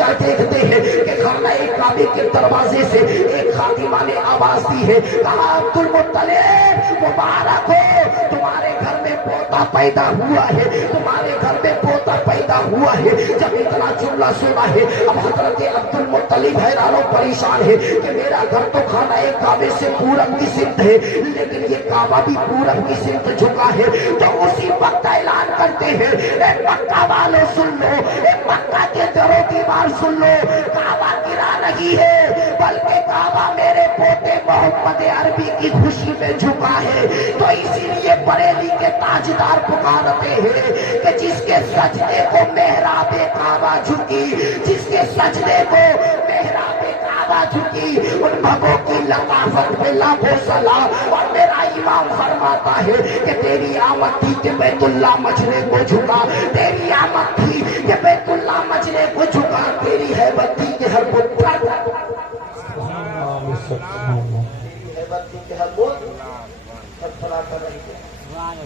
کیا دیکھتے ہیں کہ خانہ کعبہ کے دروازے سے ایک خادمہ نے آواز دی ہے، کہا عبد المطلب مبارک ہو، تمہارے گھر میں پوتا پیدا ہوا ہے، تمہارے گھر میں پوتا پیدا ہوا ہے۔ جب اتنا جملہ سنا ہے اب حضرت عبد المطلب حیران و پریشان ہے کہ میرا گھر تو خانہ کعبے سے پورب کی سمت ہے، لیکن یہ کعبہ بھی پورب کی سمت جھکا ہے۔ تو اسی وقت اعلان کرتے ہیں، اے مکہ والے سن لو، اے مکہ کے در و دیوار سن لو، کعبہ گرا نہیں ہے بلکہ کعبہ میرے پوتے محمد عربی کی خوشی میں جھکا ہے۔ تو اسی لیے بریلی کے تاجدار پکارتے ہیں کہ جس کے سجدے کو محراب کعبہ جھکی، جس کے سجدے کو محراب کعبہ جھکی، ان بھگوں کی لطافت میں لاکھوں سلام۔ اور میرا امام فرماتا ہے کہ تیری آمد تھی کہ بیت اللہ مجرے کو جھکا، تیری آمد تھی کہ بیت اللہ مجرے کو جھکا، تیری حیبت تھی کہ ہر بت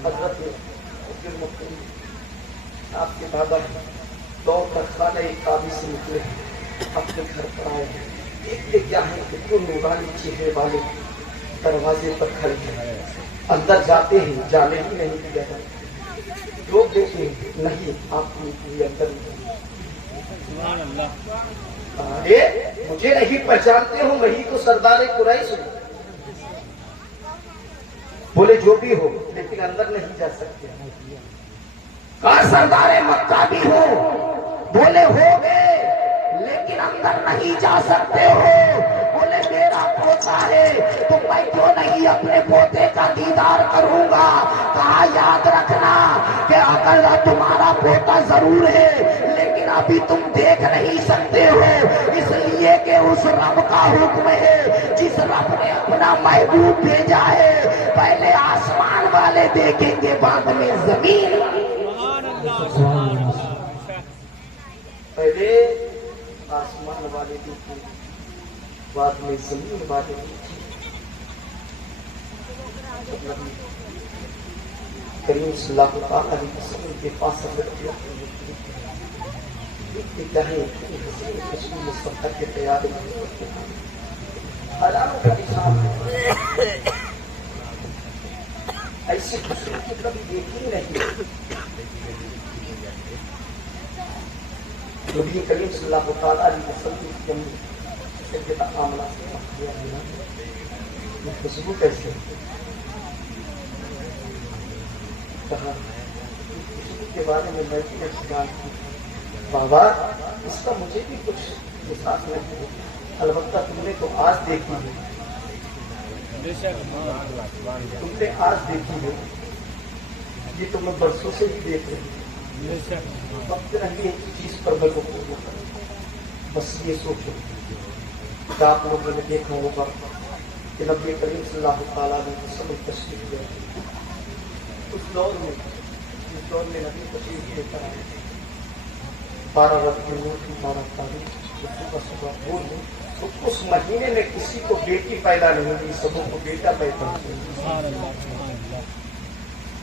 حضرت آپ کے دادا دوڑ کر خانہ کعبہ سے نکلے، اپنے گھر پر آئے، دیکھتے کیا ہے کہ دو نورانی چہرے والے دروازے پر کھڑے ہیں، اندر جاتے ہیں، جانے ہی نہیں دیا جاتا، لوگ دیکھتے ہیں نہیں آپ کو اندر ارے مجھے نہیں پہچانتے ہو، وہی تو سردار قریش ہوں۔ بولے جو بھی ہو لیکن اندر نہیں جا سکتے۔ کہا سردار مکہ بھی ہو، بولے ہو گئے لیکن اندر نہیں جا سکتے ہو۔ بولے میرا پوتا ہے تو میں کیوں نہیں اپنے پوتے کا دیدار کروں گا؟ کہا یاد رکھنا کہ اگر تمہارا پوتا ضرور ہے لیکن ابھی تم دیکھ نہیں سکتے ہو، اس لیے کہ اس رب کا حکم ہے، جس رب نے اپنا محبوب بھیجا ہے پہلے آسمان والے دیکھیں گے بعد میں زمین۔ پہلے آسمان والے دیکھیں بعد میں زمین والے دیکھیں۔ کریم صلی اللہ علیہ وسلم کے پاس سفر کے تیاری ایسی خوبصورتی کبھی دیکھی نہیں۔ نبی کریم صلی اللہ تعالیٰ علیہ وسلم کے معاملہ خوشبو کیسے کہا خوشبو کے بارے میں میں بھی جانتی ہوں بابا، اس کا مجھے بھی کچھ احساس نہیں ہے، البتہ تم نے تو آج دیکھی ہے، تم نے آج دیکھی ہے، یہ تو میں برسوں سے بھی دیکھ رہی ہوں۔ وقت نہیں ایک چیز پر میں گفتگو کروں، بس یہ سوچو کہ آپ لوگوں نے دیکھا ہوگا کہ نبی کریم صلی اللہ تعالیٰ نے وسلم تشریف لے اس دور میں نبی تشریف لے کر آئے 12 ربیع الاول 12 تاریخ صبح بھور میں، تو اس مہینے میں کسی کو بیٹی پیدا نہیں ہوئی، سبوں کو بیٹا پیدا ہوا۔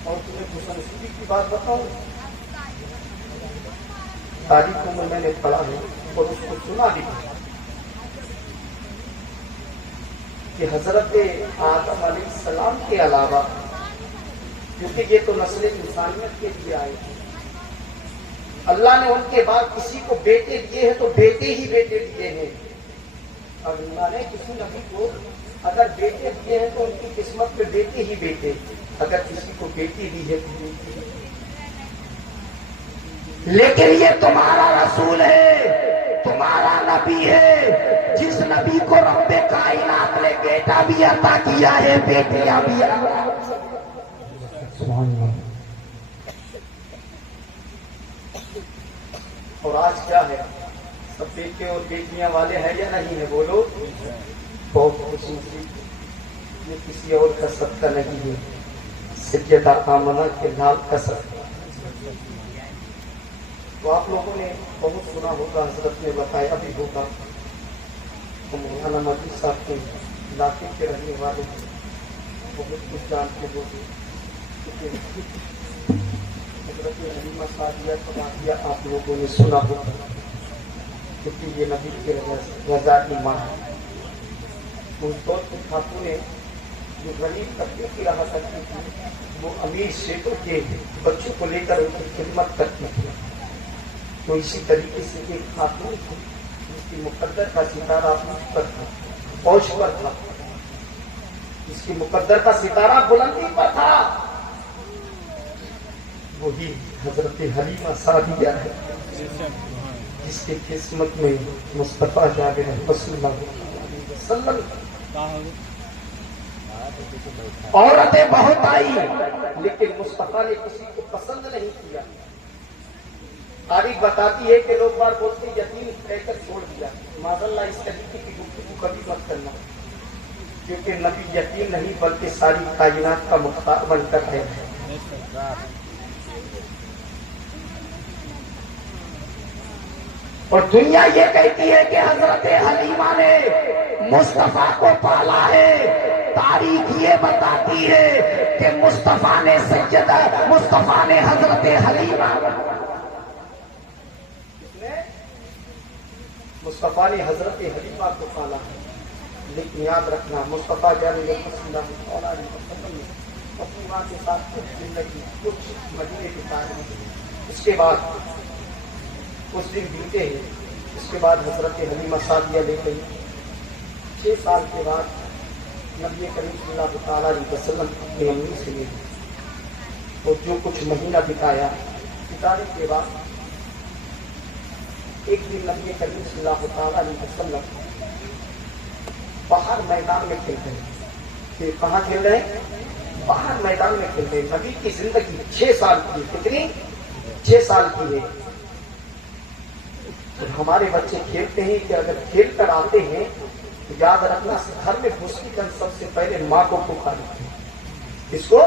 اور تمہیں خوش نصیبی کی بات بتاؤں، تاریخوں میں نے پڑھا ہے اور اس کو سنا بھی کہ حضرت آدم علیہ السلام کے علاوہ، کیونکہ یہ تو نسل انسانیت کے لیے آئے تھے، اللہ نے ان کے بعد کسی کو بیٹے دیے ہیں تو بیٹے ہی بیٹے دیے ہیں۔ اور اللہ نے کسی نبی کو اگر بیٹے دیے ہیں تو ان کی قسمت میں بیٹے ہی بیٹے، اگر کسی کو بیٹی دی ہے تو بیٹی ہے۔ لیکن یہ تمہارا رسول ہے، تمہارا نبی ہے، جس نبی کو رب کائنات نے بیٹا بھی عطا کیا ہے، بیٹیاں بھی عطا۔ اور آج کیا ہے، سب بیٹے اور بیٹیاں والے ہیں یا نہیں ہے؟ بولو، بہت خوشی، یہ کسی اور کا صدقہ نہیں ہے، سیدہ آمنہ کے لال کا صدقہ۔ تو آپ لوگوں نے بہت سنا ہوگا، حضرت نے بتایا بھی ہوگا، مولانا مدنی صاحب کے علاقے کے رہنے والے بہت کچھ جانتے ہوگے، حضرت حلیمہ سعدیہ آپ لوگوں نے سنا ہوگا۔ کیونکہ یہ نبی کی رضا ایمان ہے۔ اس دور کی خاتونیں جو غریب طبقے کی رہا کرتی تھی وہ امیر شیخوں کے بچوں کو لے کر ان کی خدمت کرتی تھی۔ تو اسی طریقے سے ایک خاتون تھی جس کی مقدر کا ستارہ اونچ پر تھا، فوج پر تھا، جس کی مقدر کا ستارہ بلندی پر تھا، وہی حضرت حلیمہ سعدیہ ہے جس کی قسمت میں مصطفیٰ جابر رسول اللہ علیہ وسلم۔ عورتیں بہت آئی لیکن مصطفیٰ نے کسی کو پسند نہیں کیا۔ تاریخ بتاتی ہے کہ لوگ بار بولتے یتیم کہہ کر چھوڑ دیا۔ معذاللہ اس طریقے کی گفتگو کبھی مت کرنا، کیونکہ نبی یتیم نہیں بلکہ ساری کائنات کا مختار بن کر ہے۔ اور دنیا یہ کہتی ہے کہ حضرت حلیمہ نے مصطفیٰ کو پالا ہے۔ تاریخ یہ بتاتی ہے کہ مصطفیٰ نے حضرت حلیمہ مصطفیٰ نے حضرت حلیمہ کو پالا ہے۔ لیکن یاد رکھنا مصطفیٰ جانے صلی اللہ علیہ وسلم نے اپنی ماں کے ساتھ کچھ زندگی کچھ مہینے بتائے۔ اس کے بعد کچھ دن بیتے ہیں، اس کے بعد حضرت حلیمہ سعدیہ لے گئی۔ 6 سال کے بعد نبی کریم صلی اللہ تعالیٰ علیہ وسلم اپنی امی سے ملے اور جو کچھ مہینہ بتایا، بتانے کے بعد ایک دن نبی کریم صلی اللہ تعالیٰ علیہ وسلم باہر میدان میں کھیل رہے ہیں۔ کہاں کھیل رہے ہیں؟ باہر میدان میں کھیل رہے ہیں۔ نبی کی زندگی 6 سال کی ہے۔ کتنی؟ 6 سال کی ہے۔ اور ہمارے بچے کھیلتے ہیں کہ اگر کھیل کر آتے ہیں تو یاد رکھنا گھر میں گھستی کر سب سے پہلے ماں کو پکارتے ہیں۔ اس کو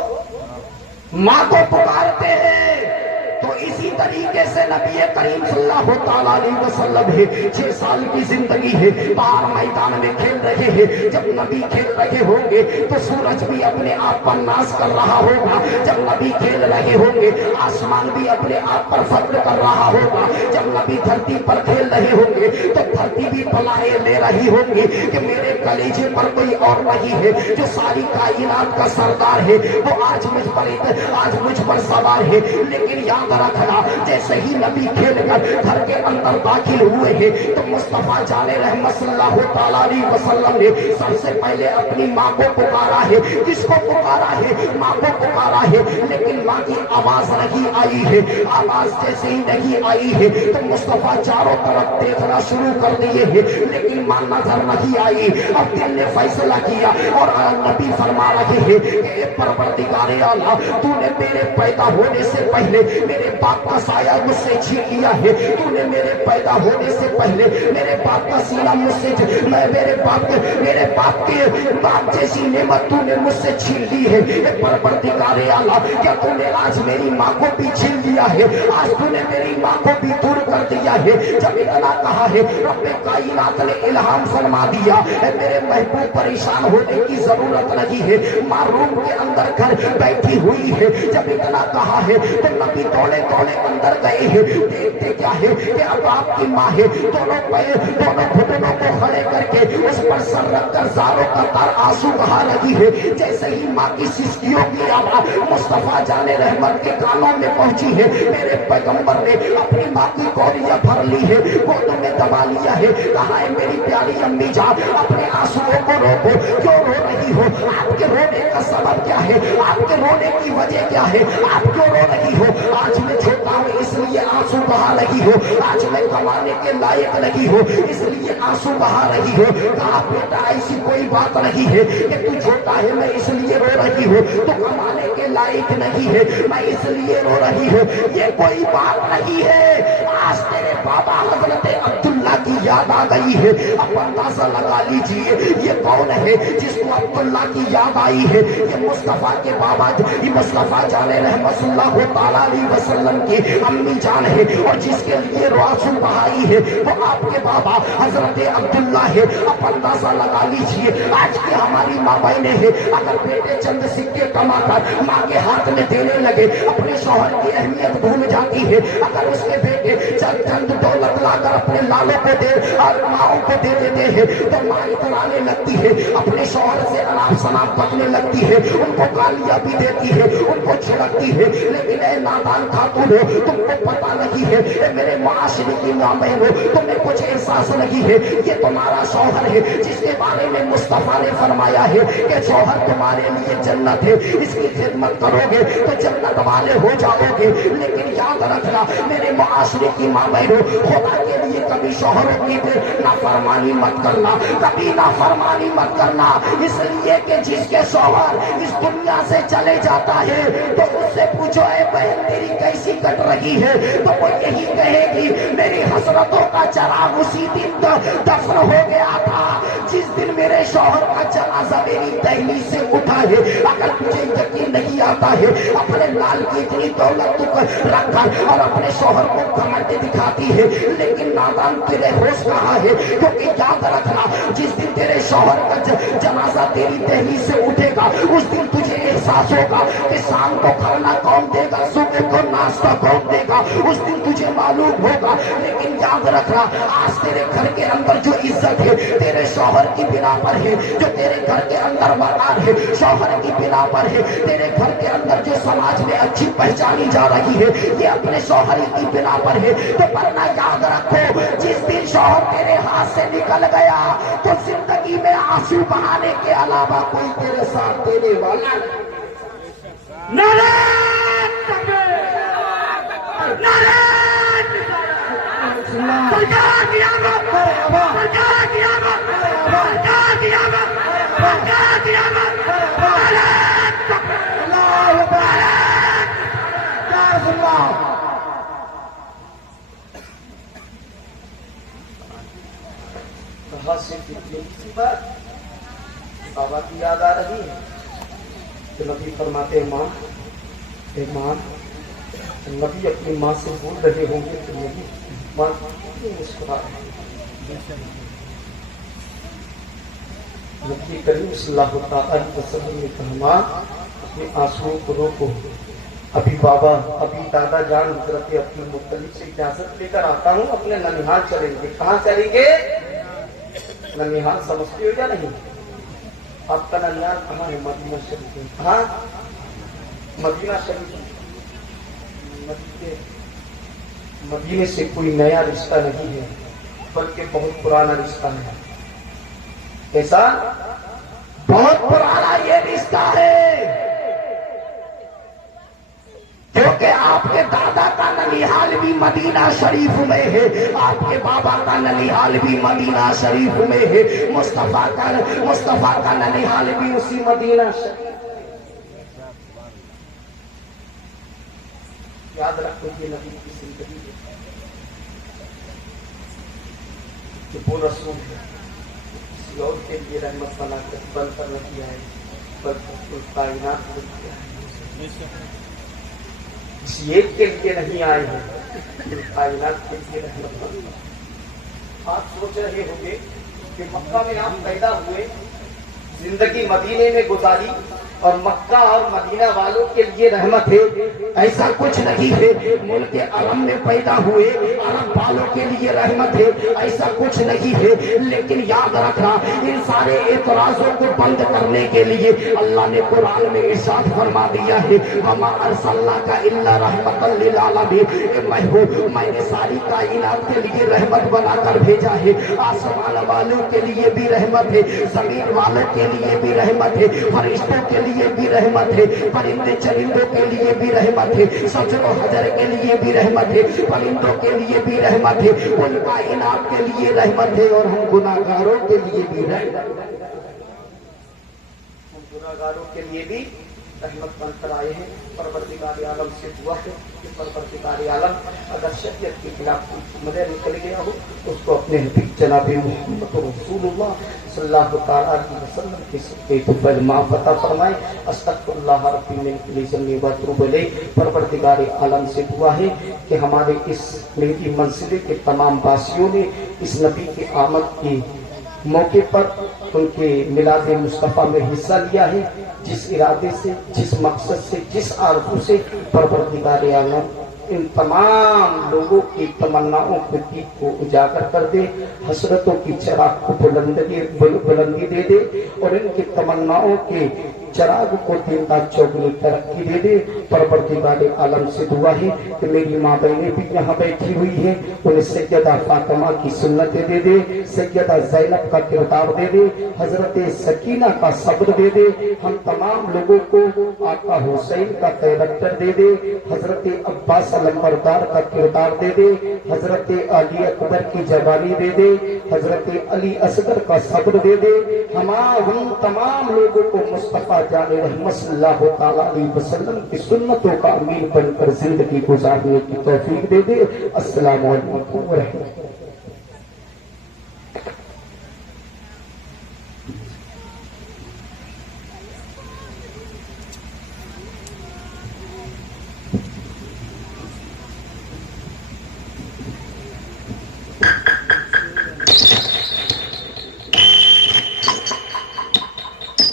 ماں کو پکارتے ہیں۔ تو اسی طریقے سے نبی کریم صلی اللہ تعالیٰ علیہ وسلم ہے 6 سال کی زندگی ہے، باہر میدان میں کھیل رہے ہیں۔ جب نبی کھیل رہے ہوں گے تو سورج بھی اپنے آپ پر ناز کر رہا ہوگا۔ جب نبی کھیل رہے ہوں گے آسمان بھی اپنے آپ پر فخر کر رہا ہوگا۔ جب نبی دھرتی پر کھیل رہے ہوں گے تو دھرتی بھی پلائیں لے رہی ہوں گی کہ میرے کلیجے پر کوئی اور نہیں ہے، جو ساری کائنات کا سردار ہے وہ آج مجھ پر سوار ہے۔ لیکن یاد رکھنا جیسے ہی نبی کھیل کر گھر کے اندر داخل ہوئے ہیں تو مصطفیٰ جان رحمت صلی اللہ تعالیٰ علیہ وسلم نے سب سے پہلے اپنی ماں کو پکارا ہے۔ کس کو پکارا ہے؟ ماں کو پکارا ہے۔ لیکن ماں کی آواز نہیں آئی ہے۔ آواز جیسے ہی نہیں آئی ہے تو مصطفیٰ چاروں طرف دیکھنا شروع کر دیے ہیں، لیکن ماں نظر نہیں آئی۔ اب دل نے فیصلہ کیا اور نبی فرما رہے ہیں کہ پروردگار اعلیٰ، تو نے میرے پیدا ہونے سے پہلے میرے باپ کا سایہ مجھ سے چھین لیا ہے۔ تو نے میرے پیدا ہونے سے پہلے میرے باپ کا سینہ مجھ سے میرے باپ جیسی نعمت تو نے مجھ سے چھین لی ہے۔ پروردگار اعلیٰ، کیا تو نے آج میری ماں کو بھی چھین لیا ہے؟ آج تو نے میری ماں کو بھی دور کر دیا ہے؟ جب اتنا کہا ہے رب کائنات نے الہام فرما دیا ہے میرے محبوب پریشان ہونے کی ضرورت نہیں ہے، ماں روم کے اندر گھر بیٹھی ہوئی ہے۔ جب اتنا کہا ہے تو نبی دوڑے اندر گئے ہیں۔ دیکھتے کیا ہے کہ اب آپ کی ماں ہے دونوں گھٹنوں کو کھڑے کر کے اس پر سر رکھ کر زاروں کا تار آنسو بہا رہی ہے۔ جیسے ہی ماں کی سسکیوں کی آواز مصطفیٰ جان رحمت کے کانوں میں پہنچی ہے، میرے پیغمبر نے اپنی ماں کی گوریاں بھر لی ہے، گودوں میں دبا لیا ہے۔ کہا ہے میری پیاری امی جان اپنے آنسوؤں کو روکو، کیوں رو رہی ہو؟ آپ کے رونے کا سبب کیا ہے؟ آپ کے رونے کی وجہ کیا ہے؟ آپ کیوں رو رہی ہو؟ آج میں چھوٹا ہوں اس لیے آنسو بہا رہی ہو، آج میں کمانے کے لائق نہیں ہو اس لیے آنسو بہا رہی ہو۔ کہا بیٹا ایسی کوئی بات نہیں ہے کہ تو چھوٹا ہے میں اس لیے رو رہی ہوں، تو کمانے کے لائق نہیں ہے میں اس لیے رو رہی ہوں، یہ کوئی بات نہیں ہے۔ آج تیرے بابا حضرت عبداللہ کی یاد آ گئی ہے۔ اب اندازہ لگا لیجئے یہ کون ہے جس کو عبداللہ کی یاد آئی ہے؟ یہ مصطفیٰ کے بابا، یہ مصطفیٰ جان رحمت صلی اللہ تعالیٰ علیہ وسلم کی امی جان ہے، اور جس کے لیے آنسو بہائی ہے وہ آپ کے بابا حضرت عبداللہ ہے۔ اب اندازہ لگا لیجئے آج کی ہماری ماں بہنیں ہیں، اگر بیٹے چند سکے کما کر ماں کے ہاتھ میں دینے لگے، اپنے شوہر کی اہمیت بھول جاتی ہے۔ اگر اس کے بیٹے چند دولت لا کر اپنے لالوں کو دے اور ماؤں کو دے دیتے ہیں تو ماں اترانے لگتی ہے، اپنے شوہر سے آرام سلام کرنے لگتی ہے، ان کو گالیاں بھی دیتی ہے، ان کو چھڑکتی ہے۔ لیکن اے نادان خاتون ہو، تم کو پتہ نہیں ہے، اے میرے معاشرے کی ماں بہن ہو، تمہیں کچھ احساس نہیں ہے، یہ تمہارا شوہر ہے جس کے بارے میں مصطفیٰ نے فرمایا ہے کہ شوہر تمہارے لیے جنت ہے، اس کی خدمت کرو گے تو جنت والے ہو جاؤ گے۔ لیکن یاد رکھنا میرے معاشرے کی ماں بہنوں، خدا کے لیے کبھی شوہروں کی نافرمانی مت کرنا، کبھی نافرمانی مت کرنا، اس لیے کہ جس کے شوہر اس دنیا سے چلے جاتا ہے تو اس سے پوچھو اے بہن تیری کیسی کٹ رہی ہے، تو وہ یہی کہے گی میری حسرتوں کا چراغ اسی دن دفن ہو گیا تھا جس دن میرے شوہر کا جنازہ میری دہلیز سے اٹھا ہے۔ اگر تجھے یقین نہیں آتا ہے اپنے لال کی اتنی دولت رکھ کر اور اپنے شوہر کو گھمنڈ دکھاتی ہے، لیکن نادان تیرے ہوش کہاں ہے؟ کیونکہ یاد رکھنا جس دن تیرے شوہر کا جنازہ تیری دہلیز سے اٹھے گا اس دن تجھے احساس ہوگا کہ شام کو کھانا کون دے گا، صبح کو ناشتہ کون دے گا، اس دن تجھے معلوم ہوگا۔ لیکن یاد رکھنا آج تیرے گھر کے اندر جو عزت ہے تیرے شوہر کی بنا پر ہے، جو تیرے گھر کے اندر وقار ہے شوہر کی بنا پر ہے، تیرے گھر کے اندر جو سماج میں اچھی پہچانی جا رہی ہے یہ اپنے شوہر کی بنا پر ہے۔ تو ورنہ یاد رکھو جس دن شوہر تیرے ہاتھ سے نکل گیا تو زندگی میں آنسو بہانے کے علاوہ کوئی تیرے ساتھ دینے والا کہاں سے کتنی سی بات بابا کی یاد آ رہی ہے کہ نبی فرماتے ہیں ماں اے ماں، نبی اپنی ماں سے بول رہے ہوں گے کہ نبی ماں کیوں مسکرا رہے ہیں؟ نبی کریم صلی اللہ علیہ وسلم نے کہا ماں اپنے آنسوؤں کو روکو، ابھی بابا ابھی دادا جان حضرت اپنے مختلف سے اجازت لے کر آتا ہوں، اپنے ننیحال چلیں گے۔ کہاں چلیں گے؟ ننیحال سمجھتے ہو یا نہیں؟ آپ کا ننیحال کہاں ہے؟ مدینہ شریف میں۔ کہاں؟ مدینہ شریف۔ مدینے سے کوئی نیا رشتہ نہیں ہے بلکہ بہت پرانا رشتہ ہے۔ کیسا؟ بہت پرانا یہ رشتہ ہے، کیونکہ آپ کے دادا کا ننیحال بھی مدینہ شریف میں ہے، آپ کے بابا کا ننیحال بھی مدینہ شریف میں ہے، مصطفیٰ کا ننیحال بھی اسی مدینہ شریف۔ یاد رکھو یہ نبی کی زندگی ہے کہ وہ رسول ہے کسی اور کے لیے رحمت بنا کر بن کر نہیں آئے بلکہ کائنات کو کیا ہے، کسی ایک کے لیے نہیں آئے ہیں، کائنات کے لیے رحمت بن کر۔ آپ سوچ رہے ہوں گے کہ مکہ میں آپ پیدا ہوئے، زندگی مدینے میں گزاری اور مکہ اور مدینہ والوں کے لیے رحمت ہے، ایسا کچھ نہیں ہے۔ ملک عرب میں پیدا ہوئے، عرب والوں کے لیے رحمت ہے، ایسا کچھ نہیں ہے۔ لیکن یاد رکھنا ان سارے اعتراضوں کو بند کرنے کے لیے اللہ نے قرآن میں ارشاد فرما دیا ہے وَمَا أَرْسَلْنَاكَ إِلَّا رَحْمَةً لِّلْعَالَمِينَ، اے محبوب میں نے ساری کائنات کے لیے رحمت بنا کر بھیجا ہے، آسمان والوں کے لیے بھی رحمت ہے، زمین والوں کے لیے بھی رحمت ہے، فرشتوں کے لیے بھی رحمت ہے، پرندے چرندوں کے لیے بھی رحمت ہے، شجر و حجر کے لیے بھی رحمت ہے، پرندوں کے لیے بھی رحمت ہے، ان کائنات کے لیے رحمت ہے، اور ہم گناہگاروں کے لیے بھی رحمت ہے۔ ہم گناہگاروں کے لیے بھی رحمت بن کر آئے ہیں۔ پروردگار عالم سے دعا ہے کہ پروردگار عالم اگر شریعت کے خلاف کوئی مدد نکل گیا ہو تو اس کو اپنے حبیب جناب محمد رسول اللہ صلی اللہ تعالیٰ علیہ وسلم کے صدقے تو پر معاف عطا فرمائے۔ استغفر اللہ ربی من کل ذنب و اتوب الیہ۔ پروردگار عالم سے دعا ہے کہ ہمارے اس مہدی منصبے کے تمام باسیوں نے اس نبی کے آمد کے موقع پر ان کے میلاد مصطفیٰ میں حصہ لیا ہے، جس ارادے سے، جس مقصد سے، جس آرزو سے پروردگار عالم ان تمام لوگوں کی تمناؤں کو دیپ کو اجاگر کر دے، حسرتوں کی چراغ کو بلندی دے دے، اور ان کی تمناؤں کے چراغ کو دین کا چوگنی ترقی دے دے۔ پروردگار عالم سے دعا ہے کہ میری ماں بہنیں بھی یہاں بیٹھی ہوئی ہیں، انہیں سیدہ فاطمہ کی سنتیں دے دے، سیدہ زینب کا کردار دے دے، حضرت سکینہ کا صبر دے دے، ہم تمام لوگوں کو آقا حسین کا کیریکٹر دے دے، حضرت عباس علمبردار کا کردار دے دے، حضرت علی اکبر کی جوانی دے دے، حضرت علی اصغر کا صبر دے دے، ہم تمام لوگوں کو مصطفیٰ جان رحمت صلی اللہ تعالیٰ علیہ وسلم کی سنتوں کا امین بن کر زندگی گزارنے کی توفیق دے دے۔ السلام علیکم ورحمۃ اللہ۔